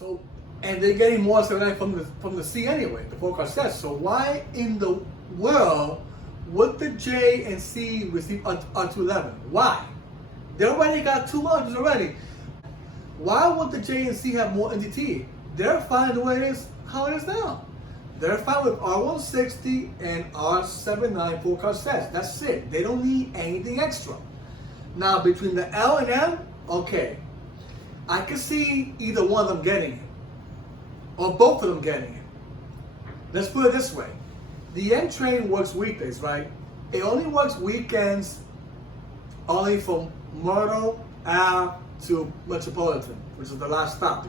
So, and they're getting more 79 from the C anyway, the forecast says. So why in the world would the J and C receive R211? Why? They already got 2 modules already. Why would the J and C have more NDT? They're fine the way it is, how it is now. They're fine with R160 and R179 forecast sets. That's it. They don't need anything extra. Now between the L and M, okay, I can see either one of them getting it, or both of them getting it. Let's put it this way. The M train works weekdays, right? It only works weekends only from Myrtle Ave to Metropolitan, which is the last stop.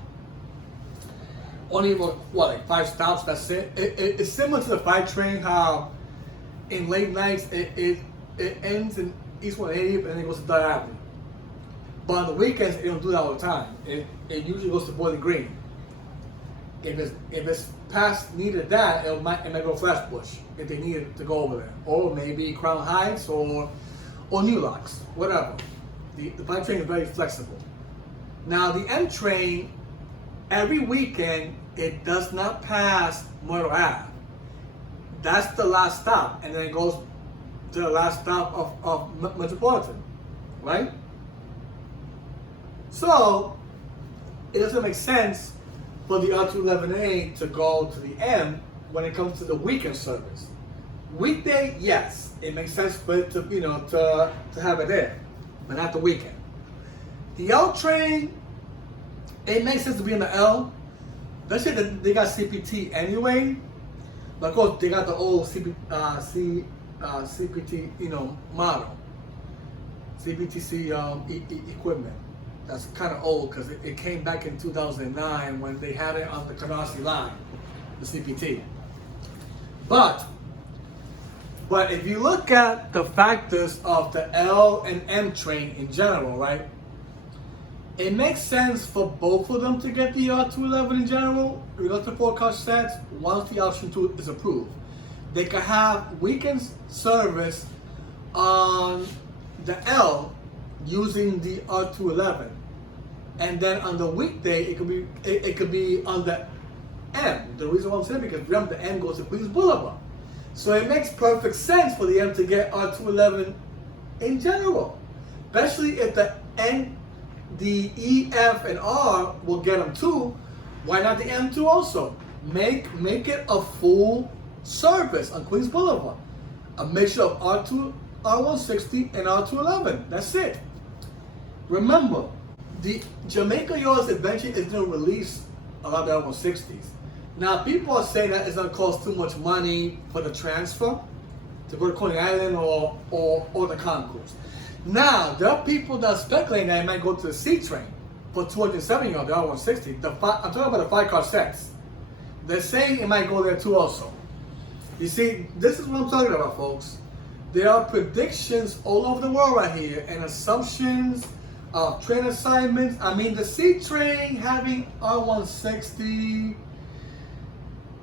Only like 5 stops, that's it. It's similar to the 5 train, how in late nights it ends in East 180 and then it goes to Dart Avenue. But on the weekends, it don't do that all the time. It usually goes to Bowling Green. If it's past needed that, it might go Flatbush if they needed to go over there, or maybe Crown Heights or New Locks, whatever. The 5 train is very flexible. Now the M train, every weekend it does not pass Myrtle Ave. That's the last stop, and then it goes to the last stop of Metropolitan, right? So it doesn't make sense for the R211A to go to the M when it comes to the weekend service. Weekday, yes, it makes sense for it to to have it there, but not the weekend. The L train, it makes sense to be in the L. Let's say that they got CPT anyway, but of course they got the old CPT model, CPTC equipment. That's kind of old because it came back in 2009 when they had it on the Canarsie line, the CPT. But if you look at the factors of the L and M train in general, right? It makes sense for both of them to get the R211 in general, regardless of forecast sets, once the option 2 is approved. They can have weekend service on the L using the R211, and then on the weekday it could be on the M. The reason why I'm saying, because remember the M goes to Queens Boulevard, so it makes perfect sense for the M to get R211 in general, especially if the E, F, and R will get them too. Why not the M2 also? Make it a full service on Queens Boulevard, a mixture of R160 and R211. That's it. Remember, the Jamaica Yards eventually is going to release a lot of the R160s. Now, people are saying that it's going to cost too much money for the transfer to go to Coney Island or the concourse. Now, there are people that are speculating that it might go to the C train for 270 on the R160. I'm talking about the 5-car sets. They're saying it might go there too also. You see, this is what I'm talking about, folks. There are predictions all over the world right here and assumptions of train assignments. I mean, the C train having R160,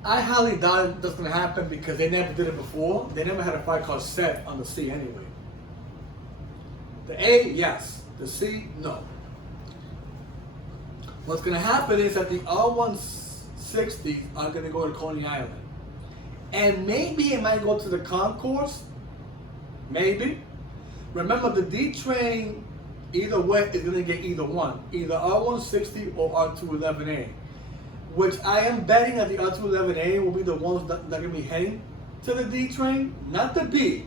I highly doubt that's going to happen because they never did it before. They never had a 5-car set on the C anyway. The A, yes. The C, no. What's going to happen is that the R160s are going to go to Coney Island. And maybe it might go to the concourse. Maybe. Remember, the D train, either way, is going to get either one. Either R160 or R211A. Which I am betting that the R211A will be the ones that are going to be heading to the D train, not the B.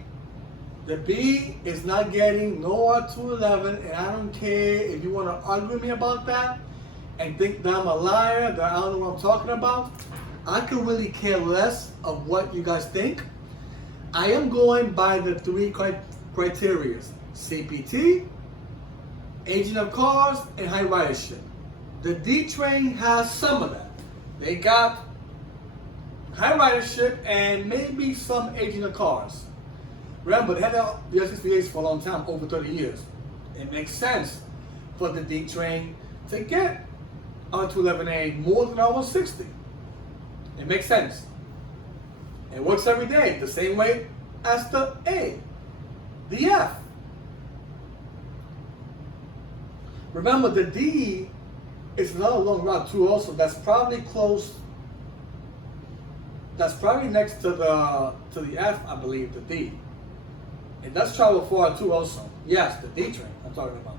The B is not getting no R211, and I don't care if you want to argue with me about that and think that I'm a liar, that I don't know what I'm talking about. I could really care less of what you guys think. I am going by the 3 criteria: CPT, aging of cars, and high ridership. The D train has some of that. They got high ridership and maybe some aging of cars. Remember, they had the R68s for a long time, over 30 years. It makes sense for the D train to get R211A more than R160. It makes sense. It works every day, the same way as the A, the F. Remember, the D it's another long route too. Also, that's probably close. That's probably next to the F, I believe, the D. It does travel far too. Also, yes, the D train I'm talking about.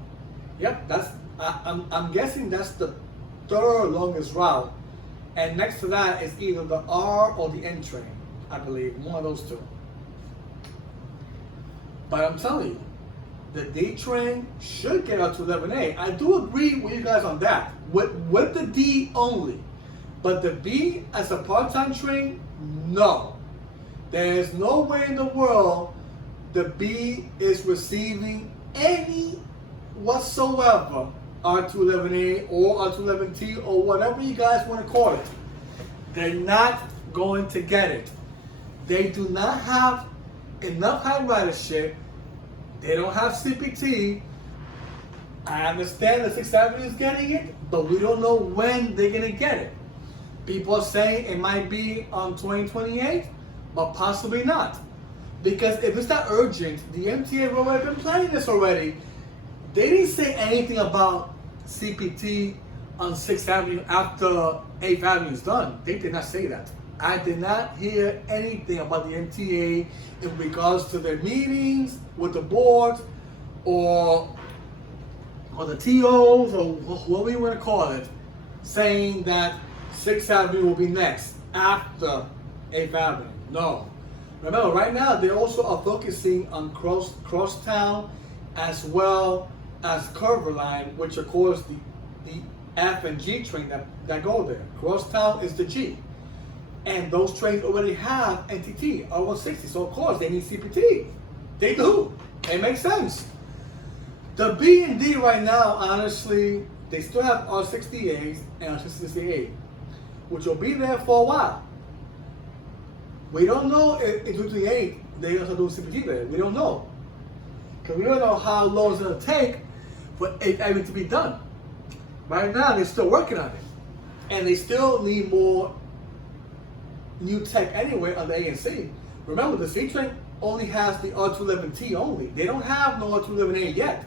Yep, I'm guessing that's the third longest route, and next to that is either the R or the N train, I believe, one of those two. But I'm telling you, the D train should get up to 11A. I do agree with you guys on that, with the D only. But the B as a part-time train, no. There's no way in the world the B is receiving any whatsoever R211A or R211T or whatever you guys want to call it. They're not going to get it. They do not have enough high ridership. They don't have CPT. I understand the 6th Avenue is getting it, but we don't know when they're going to get it. People are saying it might be on 2028, but possibly not. Because if it's that urgent, the MTA have already been planning this already. They didn't say anything about CPT on 6th Avenue after 8th Avenue is done. They did not say that. I did not hear anything about the MTA in regards to their meetings with the board or the TOs or whatever you want to call it, saying that 6th Avenue will be next after 8th Avenue. No. Remember, right now they also are focusing on Crosstown as well as Curver Line, which of course the F and G train that go there. Crosstown is the G. And those trains already have NTT, R160, so of course they need CPT. They do. It makes sense. The B and D right now, honestly, they still have R68 and R68, which will be there for a while. We don't know if in 2028 they're going to do CPT there. We don't know. Because we don't know how long it's going to take for everything to be done. Right now, they're still working on it. And they still need more new tech anyway on the A and C. Remember, the C train only has the R211T only. They don't have no R211A yet.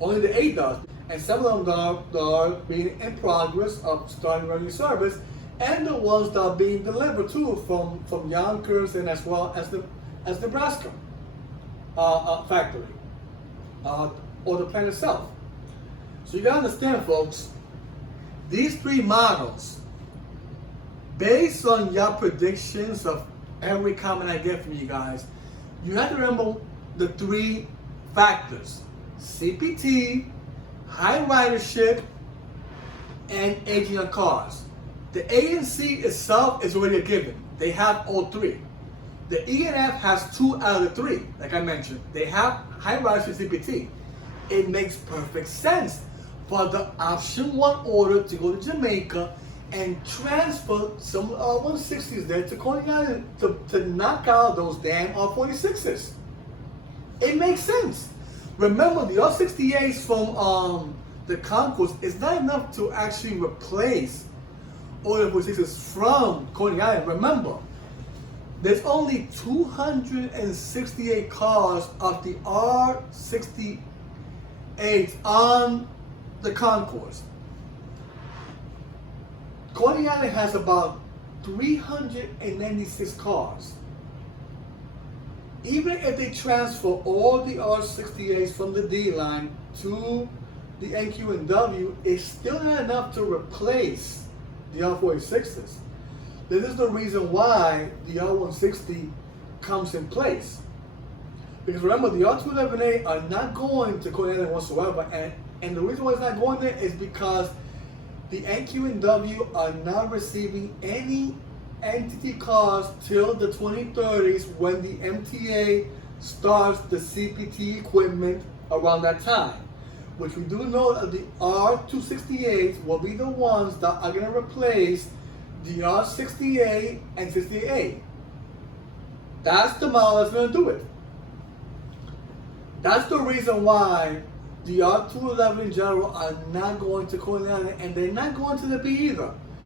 Only the A does. And some of them are being in progress of starting running service, and the ones that are being delivered too from Yonkers and as well as Nebraska factory or the plant itself. So you gotta understand, folks, these three models, based on your predictions of every comment I get from you guys, you have to remember the three factors: CPT, high ridership, and aging of cars. The A and C itself is already a given. They have all three. The E and F has 2 out of the 3, like I mentioned. They have high ridership CPT. It makes perfect sense for the option 1 order to go to Jamaica and transfer some R160s there to Coney Island to knock out those damn R46s. It makes sense. Remember, the R68s from the Concourse is not enough to actually replace all the R46s from Coney Island. Remember, there's only 268 cars of the R68 on the Concourse. Coney Island has about 396 cars. Even if they transfer all the R68s from the D line to the NQ and W, it's still not enough to replace the R46s. This is the reason why the R160 comes in place. Because remember, the R211A are not going to Coney Island whatsoever, and the reason why it's not going there is because the NQ and W are not receiving any NTT cars till the 2030s, when the MTA starts the CPT equipment around that time. Which we do know that the R268 will be the ones that are going to replace the R68 and 68. That's the model that's going to do it. That's the reason why the R211 in general are not going to Coney Island, and they're not going to the B either.